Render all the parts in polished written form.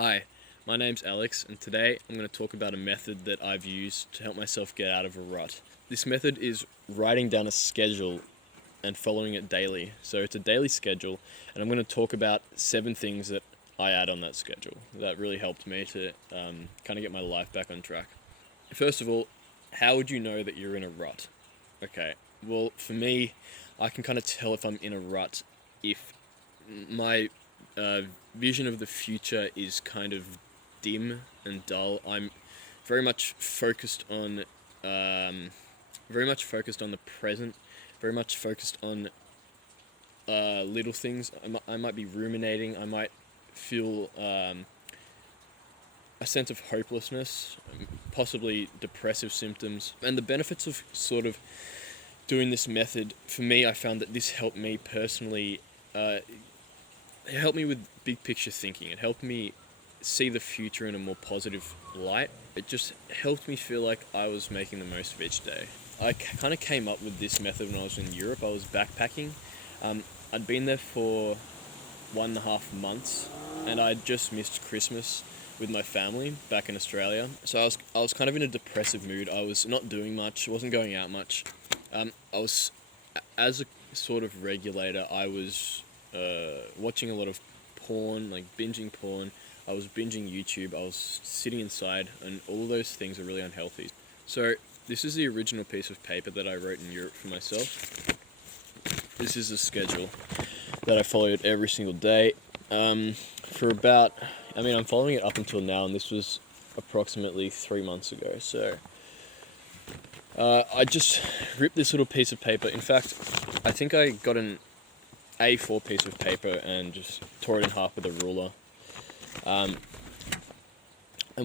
Hi, my name's Alex, and today I'm going to talk about a method that I've used to help myself get out of a rut. This method is writing down a schedule and following it daily. So it's a daily schedule, and I'm going to talk about 7 things that I add on that schedule that really helped me to kind of get my life back on track. First of all, how would you know that you're in a rut? Okay, well, for me, I can kind of tell if I'm in a rut if my vision of the future is kind of dim and dull. I'm very much focused on the present, very much focused on little things. I might be ruminating. I might feel a sense of hopelessness, possibly depressive symptoms. And the benefits of sort of doing this method, for me, I found that this helped me personally. It helped me with big picture thinking. It helped me see the future in a more positive light. It just helped me feel like I was making the most of each day. I kind of came up with this method when I was in Europe. I was backpacking. I'd been there for 1.5 months, and I'd just missed Christmas with my family back in Australia. So I was kind of in a depressive mood. I was not doing much, wasn't going out much. As a sort of regulator, I was watching a lot of porn, like binging porn. I was binging YouTube. I was sitting inside, and all of those things are really unhealthy. So this is the original piece of paper that I wrote in Europe for myself. This is a schedule that I followed every single day for about, I'm following it up until now, and this was approximately 3 months ago. So I just ripped this little piece of paper. In fact, I think I got an A4 piece of paper and just tore it in half with a ruler. And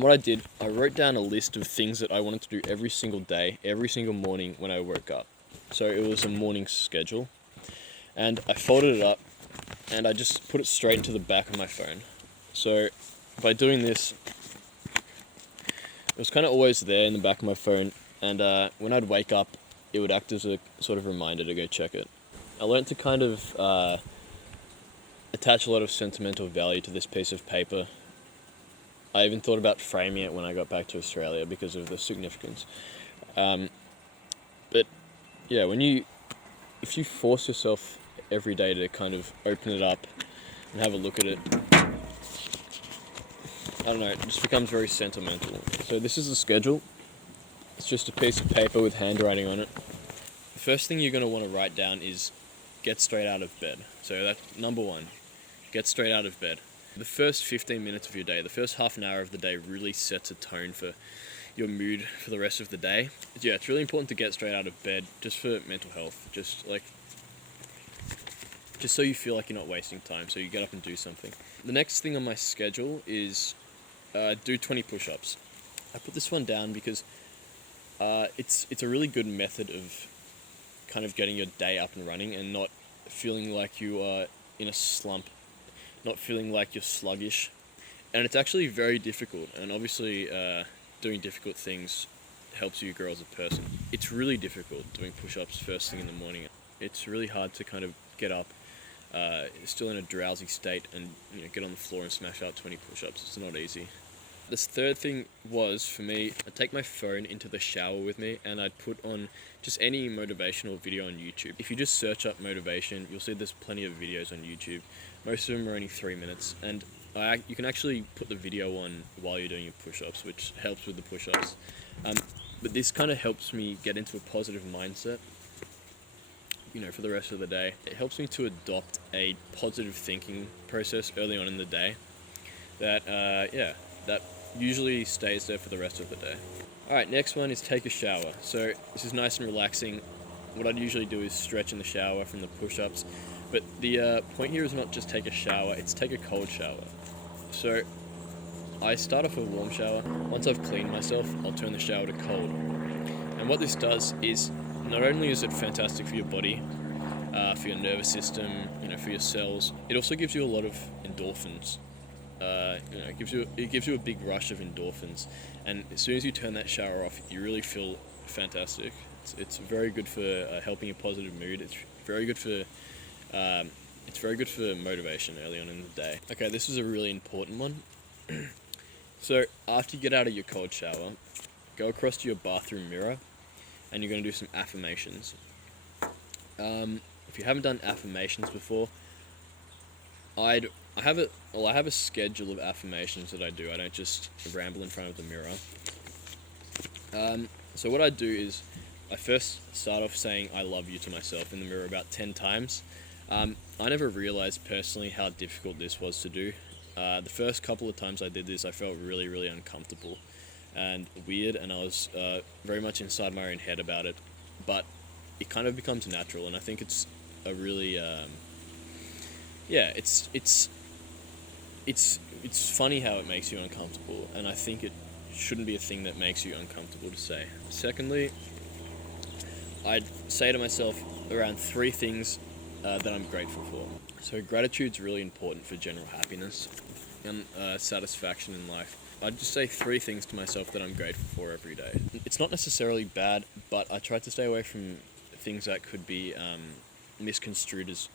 what I did, I wrote down a list of things that I wanted to do every single day, every single morning when I woke up. So it was a morning schedule. And I folded it up and I just put it straight into the back of my phone. So by doing this, it was kind of always there in the back of my phone. And when I'd wake up, it would act as a sort of reminder to go check it. I learned to kind of attach a lot of sentimental value to this piece of paper. I even thought about framing it when I got back to Australia because of the significance. But yeah, if you force yourself every day to kind of open it up and have a look at it, I don't know, it just becomes very sentimental. So this is the schedule. It's just a piece of paper with handwriting on it. The first thing you're going to want to write down is get straight out of bed. So that's number 1. Get straight out of bed. The first 15 minutes of your day, the first half an hour of the day really sets a tone for your mood for the rest of the day. Yeah, it's really important to get straight out of bed just for mental health. Just so you feel like you're not wasting time, so you get up and do something. The next thing on my schedule is do 20 push-ups. I put this one down because it's a really good method of kind of getting your day up and running and not feeling like you are in a slump, not feeling like you're sluggish. And it's actually very difficult, and obviously doing difficult things helps you grow as a person. It's really difficult doing push-ups first thing in the morning. It's really hard to kind of get up still in a drowsy state and get on the floor and smash out 20 push-ups. It's not easy. This third thing was, for me, I'd take my phone into the shower with me and I'd put on just any motivational video on YouTube. If you just search up motivation, you'll see there's plenty of videos on YouTube. Most of them are only 3 minutes, and you can actually put the video on while you're doing your push-ups, which helps with the push-ups. But this kind of helps me get into a positive mindset, for the rest of the day. It helps me to adopt a positive thinking process early on in the day that usually stays there for the rest of the day. Alright, next one is take a shower. So this is nice and relaxing. What I'd usually do is stretch in the shower from the push-ups. But the point here is not just take a shower, it's take a cold shower. So I start off with a warm shower. Once I've cleaned myself, I'll turn the shower to cold. And what this does is, not only is it fantastic for your body, for your nervous system, for your cells, it also gives you a lot of endorphins. It gives you a big rush of endorphins, and as soon as you turn that shower off, you really feel fantastic. It's very good for helping a positive mood. It's very good for motivation early on in the day. Okay, this is a really important one. So after you get out of your cold shower, go across to your bathroom mirror, and you're going to do some affirmations. If you haven't done affirmations before, I have a schedule of affirmations that I do. I don't just ramble in front of the mirror. So what I do is I first start off saying I love you to myself in the mirror about 10 times. I never realized personally how difficult this was to do. The first couple of times I did this, I felt really, really uncomfortable and weird, and I was very much inside my own head about it. But it kind of becomes natural, and I think it's a really, it's funny how it makes you uncomfortable, and I think it shouldn't be a thing that makes you uncomfortable to say. Secondly, I'd say to myself around 3 things that I'm grateful for. So gratitude's really important for general happiness and satisfaction in life. I'd just say 3 things to myself that I'm grateful for every day. It's not necessarily bad, but I try to stay away from things that could be misconstrued as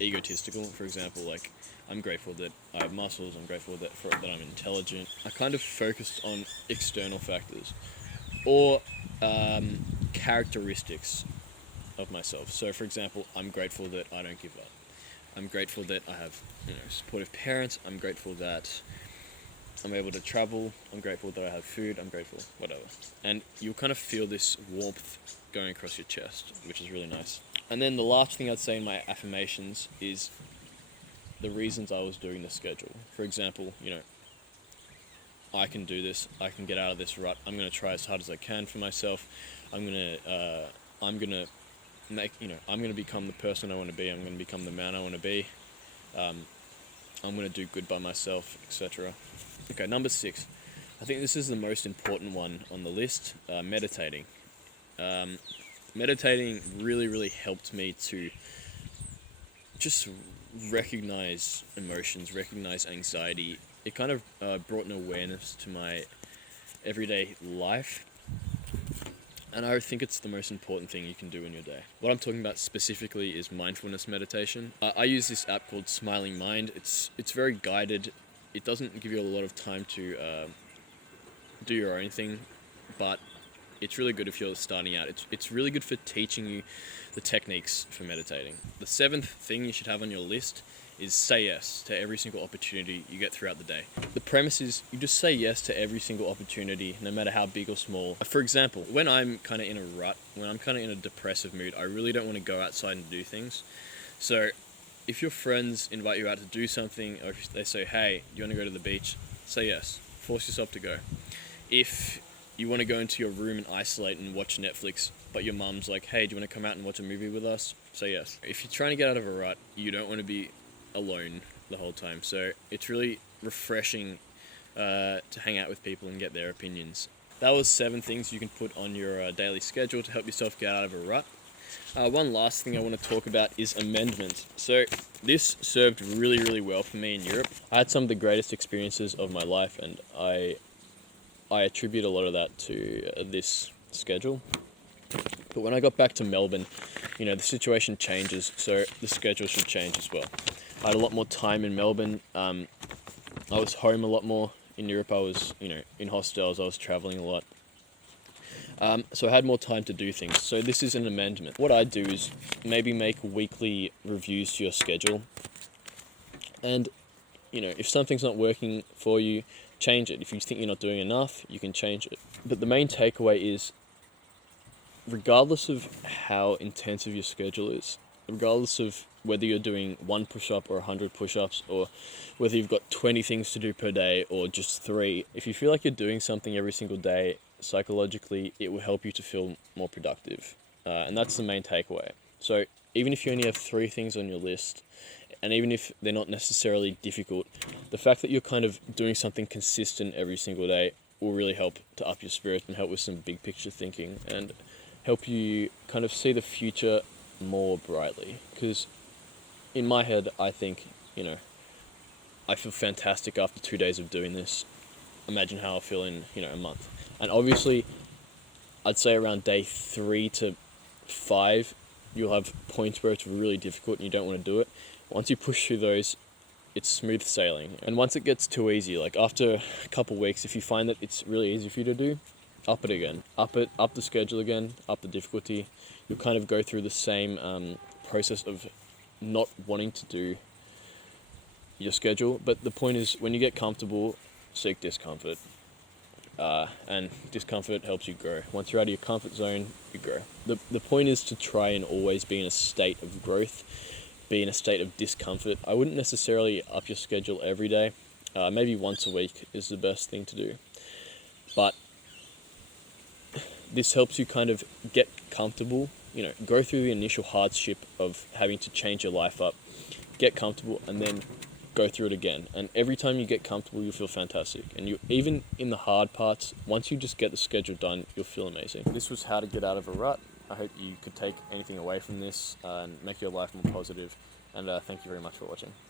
egotistical. For example, like, I'm grateful that I have muscles, I'm grateful that I'm intelligent. I kind of focused on external factors or characteristics of myself. So for example, I'm grateful that I don't give up. I'm grateful that I have, supportive parents. I'm grateful that I'm able to travel. I'm grateful that I have food. I'm grateful, whatever. And you'll kind of feel this warmth going across your chest, which is really nice. And then the last thing I'd say in my affirmations is the reasons I was doing the schedule. For example, I can do this. I can get out of this rut. I'm going to try as hard as I can for myself. I'm going to I'm going to become the person I want to be. I'm going to become the man I want to be. I'm going to do good by myself, etc. Okay, number 6. I think this is the most important one on the list, meditating. Meditating really, really helped me to just recognize emotions, recognize anxiety. It kind of brought an awareness to my everyday life. And I think it's the most important thing you can do in your day. What I'm talking about specifically is mindfulness meditation. I use this app called Smiling Mind. It's very guided. It doesn't give you a lot of time to do your own thing, but it's really good if you're starting out. It's really good for teaching you the techniques for meditating. The 7th thing you should have on your list is say yes to every single opportunity you get throughout the day. The premise is you just say yes to every single opportunity, no matter how big or small. For example, when I'm kind of in a rut, when I'm kind of in a depressive mood, I really don't want to go outside and do things. So if your friends invite you out to do something, or if they say, hey, you want to go to the beach, say yes. Force yourself to go. If you want to go into your room and isolate and watch Netflix, but your mum's like, hey, do you want to come out and watch a movie with us? Say yes. If you're trying to get out of a rut, you don't want to be alone the whole time. So it's really refreshing to hang out with people and get their opinions. That was 7 things you can put on your daily schedule to help yourself get out of a rut. One last thing I want to talk about is amendment. So this served really, really well for me in Europe. I had some of the greatest experiences of my life, and I attribute a lot of that to this schedule. But when I got back to Melbourne, the situation changes, so the schedule should change as well. I had a lot more time in Melbourne. I was home a lot more. In Europe, I was, in hostels. I was traveling a lot. So I had more time to do things. So this is an amendment. What I do is maybe make weekly reviews to your schedule. And, if something's not working for you, change it. If you think you're not doing enough, you can change it. But the main takeaway is, regardless of how intensive your schedule is, regardless of whether you're doing 1 push-up or 100 push-ups, or whether you've got 20 things to do per day or just 3, if you feel like you're doing something every single day, psychologically, it will help you to feel more productive. And that's the main takeaway. So even if you only have 3 things on your list, and even if they're not necessarily difficult, the fact that you're kind of doing something consistent every single day will really help to up your spirit and help with some big picture thinking and help you kind of see the future more brightly. Because in my head, I think, I feel fantastic after 2 days of doing this. Imagine how I'll feel in, a month. And obviously, I'd say around day 3 to 5, you'll have points where it's really difficult and you don't want to do it. Once you push through those, it's smooth sailing. And once it gets too easy, like after a couple weeks, if you find that it's really easy for you to do, up it again, up the schedule again, up the difficulty. You'll kind of go through the same process of not wanting to do your schedule. But the point is, when you get comfortable, seek discomfort. And discomfort helps you grow. Once you're out of your comfort zone, you grow. The point is to try and always be in a state of growth, be in a state of discomfort. I wouldn't necessarily up your schedule every day. Maybe once a week is the best thing to do. But this helps you kind of get comfortable, go through the initial hardship of having to change your life up, get comfortable, and then go through it again. And every time you get comfortable, you'll feel fantastic. And you, even in the hard parts, once you just get the schedule done, you'll feel amazing. This was how to get out of a rut. I hope you could take anything away from this and make your life more positive. And thank you very much for watching.